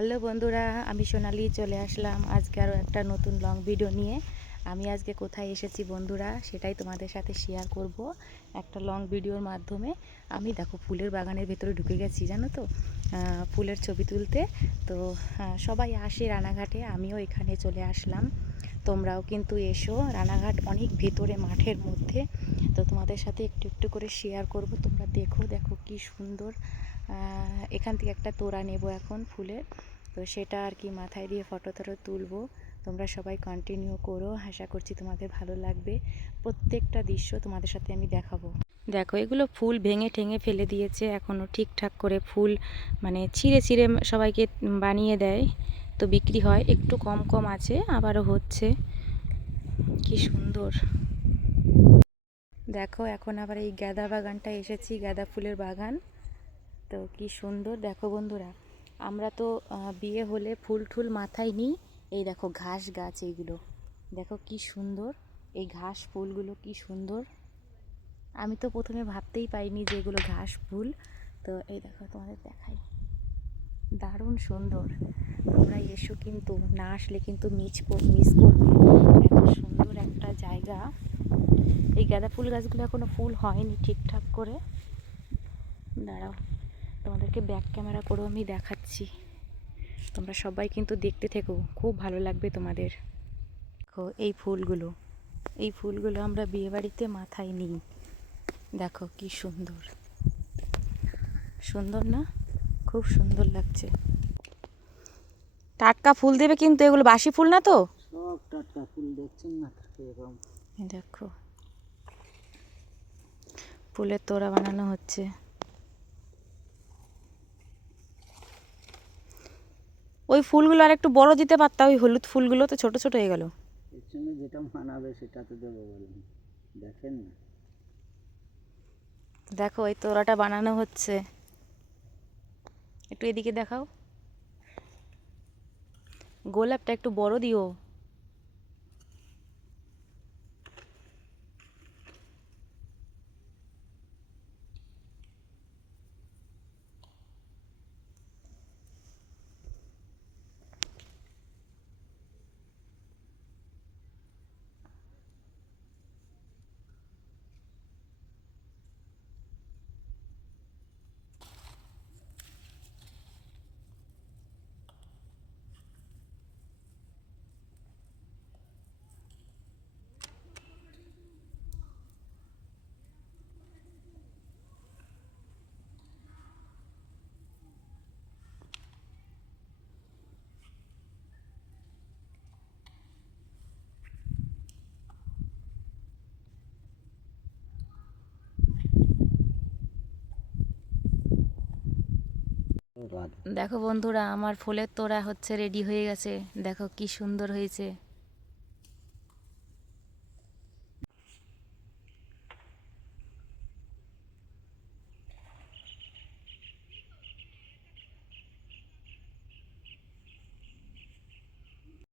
Hello বন্ধুরা, আমি সোনালি চলে আসলাম আজকে আরও একটা নতুন লং ভিডিও নিয়ে। আমি আজকে কোথায় এসেছি বন্ধুরা সেটাই তোমাদের সাথে শেয়ার করব একটা লং ভিডিওর মাধ্যমে। আমি দেখো ফুলের বাগানের ভেতরে ঢুকে গেছি, জানো তো, ফুলের ছবি তুলতে। তো সবাই আসে রানাঘাটে, আমিও এখানে চলে আসলাম। তোমরাও কিন্তু এসো, রানাঘাট অনেক ভেতরে মাঠের মধ্যে। তো তোমাদের সাথে একটু একটু করে শেয়ার করব। তোমরা দেখো দেখো কি সুন্দর। এখান থেকে একটা তোড়া নেব এখন ফুলের, তো সেটা আর কি মাথায় দিয়ে ফটো টটো তুলবো। তোমরা সবাই কন্টিনিউ করো, আশা করছি তোমাদের ভালো লাগবে। প্রত্যেকটা দৃশ্য তোমাদের সাথে আমি দেখাবো। দেখো এগুলো ফুল ভেঙে ঠেঙে ফেলে দিয়েছে, এখনও ঠিকঠাক করে ফুল মানে ছিঁড়ে ছিঁড়ে সবাইকে বানিয়ে দেয়, তো বিক্রি হয়। একটু কম কম আছে, আবারও হচ্ছে। কি সুন্দর দেখো। এখন আবার এই গাঁদা বাগানটা এসেছি, গাঁদা ফুলের বাগান। তো কি সুন্দর দেখো বন্ধুরা, আমরা তো বিয়ে হলে ফুল ঠুল মাথায় নিই। এই দেখো ঘাস গাছ, এইগুলো দেখো কি সুন্দর। এই ঘাস ফুলগুলো কি সুন্দর, আমি তো প্রথমে ভাবতেই পাইনি যে এগুলো ঘাস ফুল। তো এই দেখো তোমাদের দেখাই, দারুণ সুন্দর। তোমরা এসো, কিন্তু না আসলে কিন্তু মিস করবে। এত সুন্দর একটা জায়গা। এই গাঁদা ফুল গাছগুলো এখনো ফুল হয়নি ঠিকঠাক করে। দাঁড়াও, তোমাদেরকে ব্যাক ক্যামেরা করেও আমি দেখাচ্ছি। তোমরা সবাই কিন্তু দেখতে থেকো, খুব ভালো লাগবে তোমাদের। দেখো এই ফুলগুলো আমরা বিয়েবাড়িতে মাথায় নিই। দেখো কি সুন্দর, সুন্দর না? খুব সুন্দর লাগছে। টাটকা ফুল দেবে কিন্তু, এগুলো বাসি ফুল না তো। সব টাটকা ফুল দেখছেন না এরকম। দেখো ফুলের তোড়া বানানো হচ্ছে। ওই ফুলগুলো আর একটু বড় দিতে পারতা, ওই হলুদ ফুলগুলো তো ছোট ছোট হয়ে গেল। এর সঙ্গে যেটা মানাবে সেটা তো দেবো বলুন, দেখেন না। দেখো এই তোড়াটা বানানো হচ্ছে, একটু এদিকে দেখাও। গোলাপটা একটু বড় দিও। দেখো বন্ধুরা, আমার ফুলের তোড়া হচ্ছে, রেডি হয়ে গেছে। দেখো কি সুন্দর হয়েছে।